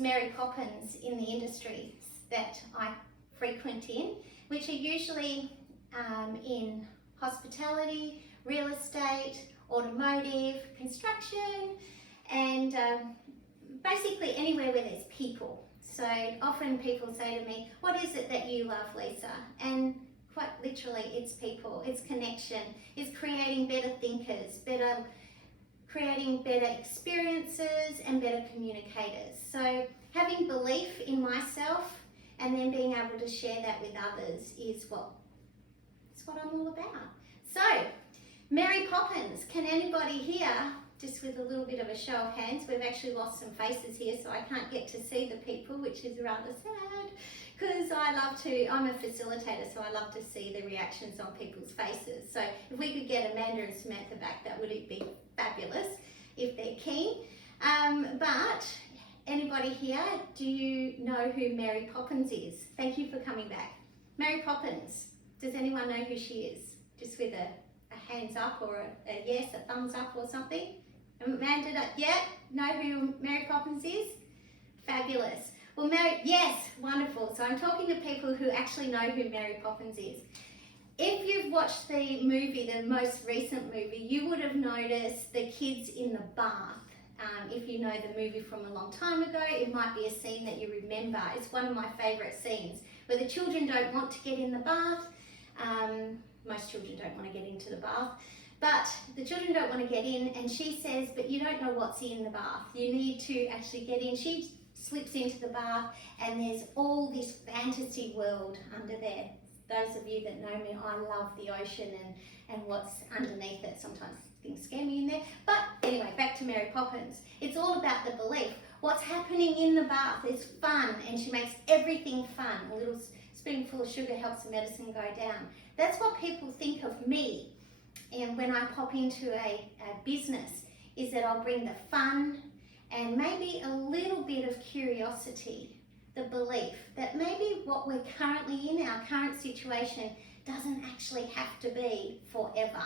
Mary Poppins in the industries that I frequent in, which are usually in hospitality, real estate, automotive, construction, and basically anywhere where there's people. So often people say to me, what is it that you love, Lisa? And quite literally, it's people, it's connection, it's creating better thinkers, creating better experiences and better communicators. So having belief in myself and then being able to share that with others is what I'm all about. So, Mary Poppins, can anybody here, just with a little bit of a show of hands, we've actually lost some faces here, so I can't get to see the people, which is rather sad, because I'm a facilitator, so I love to see the reactions on people's faces. So if we could get Amanda and Samantha back, that would be fabulous if they're keen. But anybody here, do you know who Mary Poppins is? Thank you for coming back. Mary Poppins, does anyone know who she is? Just with a hands up or a yes, a thumbs up or something. Amanda, yeah, know who Mary Poppins is? Fabulous. Well, yes, wonderful. So I'm talking to people who actually know who Mary Poppins is. If you've watched the movie, the most recent movie, you would have noticed the kids in the bath. If you know the movie from a long time ago, it might be a scene that you remember. It's one of my favourite scenes where the children don't want to get in the bath. Most children don't want to get into the bath, but the children don't want to get in, and she says, but you don't know what's in the bath. You need to actually get in. She slips into the bath and there's all this fantasy world under there. Those of you that know me, I love the ocean and what's underneath it. Sometimes things scare me in there. But anyway, back to Mary Poppins. It's all about the belief. What's happening in the bath is fun, and she makes everything fun. A little spoonful of sugar helps the medicine go down. That's what people think of me. And when I pop into a business, is that I'll bring the fun and maybe a little bit of curiosity, the belief that maybe what we're currently in, our current situation, doesn't actually have to be forever.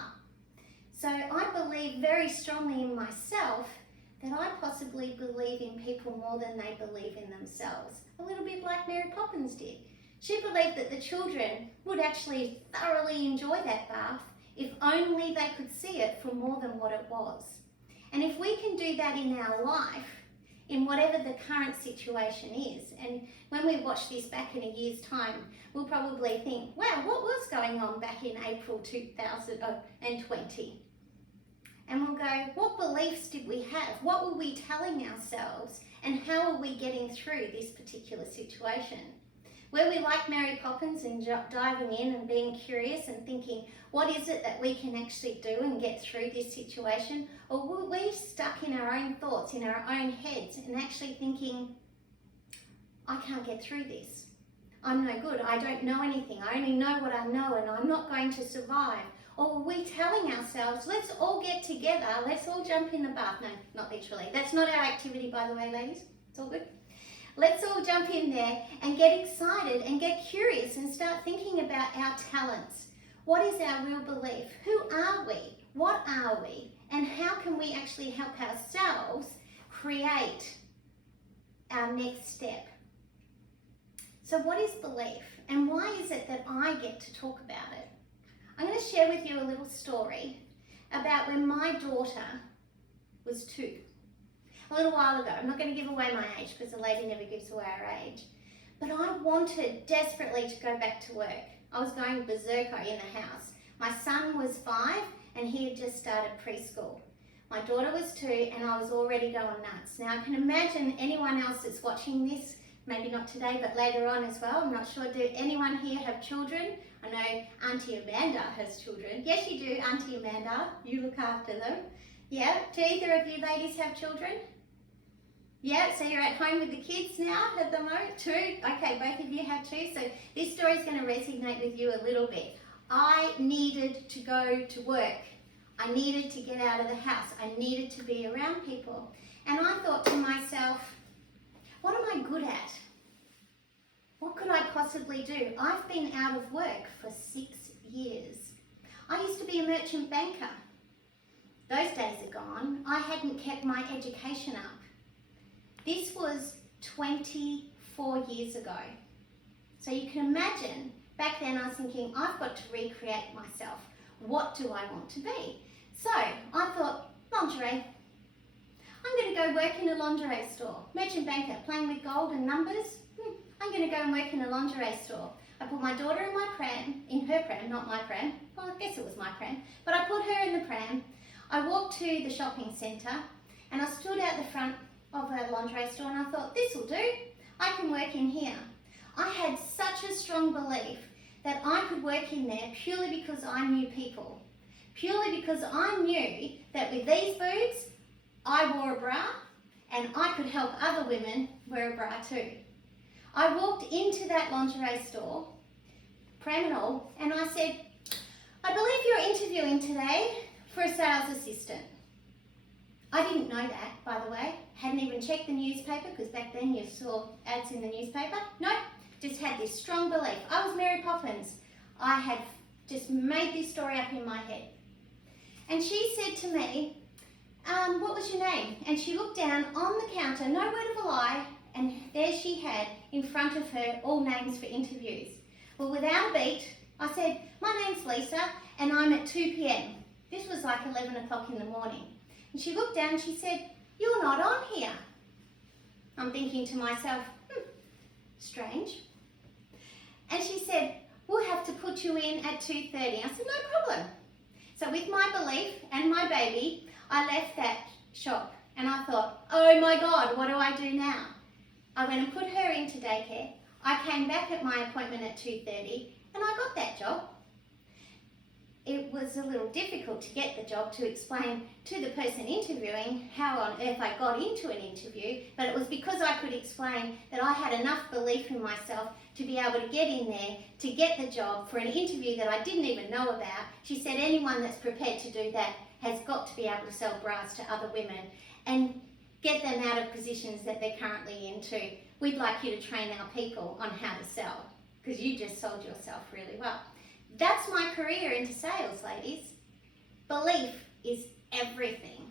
So I believe very strongly in myself that I possibly believe in people more than they believe in themselves. A little bit like Mary Poppins did. She believed that the children would actually thoroughly enjoy that bath if only they could see it for more than what it was. And if we can do that in our life, in whatever the current situation is, and when we watch this back in a year's time, we'll probably think, wow, what was going on back in April 2020? And we'll go, what beliefs did we have? What were we telling ourselves? And how are we getting through this particular situation? Were we like Mary Poppins and diving in and being curious and thinking, what is it that we can actually do and get through this situation? Or were we stuck in our own thoughts, in our own heads, and actually thinking, I can't get through this. I'm no good. I don't know anything. I only know what I know, and I'm not going to survive. Or were we telling ourselves, let's all get together, let's all jump in the bath? No, not literally. That's not our activity, by the way, ladies. It's all good. Let's all jump in there and get excited and get curious and start thinking about our talents. What is our real belief? Who are we? What are we? And how can we actually help ourselves create our next step? So what is belief? And why is it that I get to talk about it? I'm going to share with you a little story about when my daughter was 2. A little while ago. I'm not going to give away my age because a lady never gives away her age. But I wanted desperately to go back to work. I was going berserker in the house. My son was 5 and he had just started preschool. My daughter was 2 and I was already going nuts. Now I can imagine anyone else that's watching this, maybe not today but later on as well. I'm not sure, do anyone here have children? I know Auntie Amanda has children. Yes you do, Auntie Amanda. You look after them. Yeah, do either of you ladies have children? Yeah, so you're at home with the kids now at the moment? 2? Okay, both of you have 2. So this story is going to resonate with you a little bit. I needed to go to work. I needed to get out of the house. I needed to be around people. And I thought to myself, what am I good at? What could I possibly do? I've been out of work for 6 years. I used to be a merchant banker. Those days are gone. I hadn't kept my education up. This was 24 years ago. So you can imagine, back then I was thinking, I've got to recreate myself. What do I want to be? So I thought, lingerie. I'm going to go work in a lingerie store. Merchant banker, playing with gold and numbers. I'm going to go and work in a lingerie store. I put my daughter in my pram, in her pram, not my pram. Well, I guess it was my pram, but I put her in the pram. I walked to the shopping centre and I stood out the front of a lingerie store and I thought, this will do. I can work in here. I had such a strong belief that I could work in there purely because I knew people. Purely because I knew that with these boobs, I wore a bra and I could help other women wear a bra too. I walked into that lingerie store, pram and all, and I said, I believe you're interviewing today for a sales assistant. I didn't know that, by the way. Hadn't even checked the newspaper, because back then you saw ads in the newspaper. Nope, just had this strong belief. I was Mary Poppins. I had just made this story up in my head. And she said to me, what was your name? And she looked down on the counter, no word of a lie, and there she had in front of her all names for interviews. Well, without a beat, I said, my name's Lisa and I'm at 2 p.m. This was like 11 o'clock in the morning. And she looked down and she said, you're not on here. I'm thinking to myself, strange. And she said, we'll have to put you in at 2:30. I said, no problem. So with my belief and my baby, I left that shop and I thought, oh my God, what do I do now? I went and put her into daycare. I came back at my appointment at 2:30 and I got that job. It was a little difficult to get the job, to explain to the person interviewing how on earth I got into an interview, but it was because I could explain that I had enough belief in myself to be able to get in there, to get the job for an interview that I didn't even know about. She said anyone that's prepared to do that has got to be able to sell bras to other women and get them out of positions that they're currently in too. We'd like you to train our people on how to sell, because you just sold yourself really well. That's my career into sales, ladies. Belief is everything.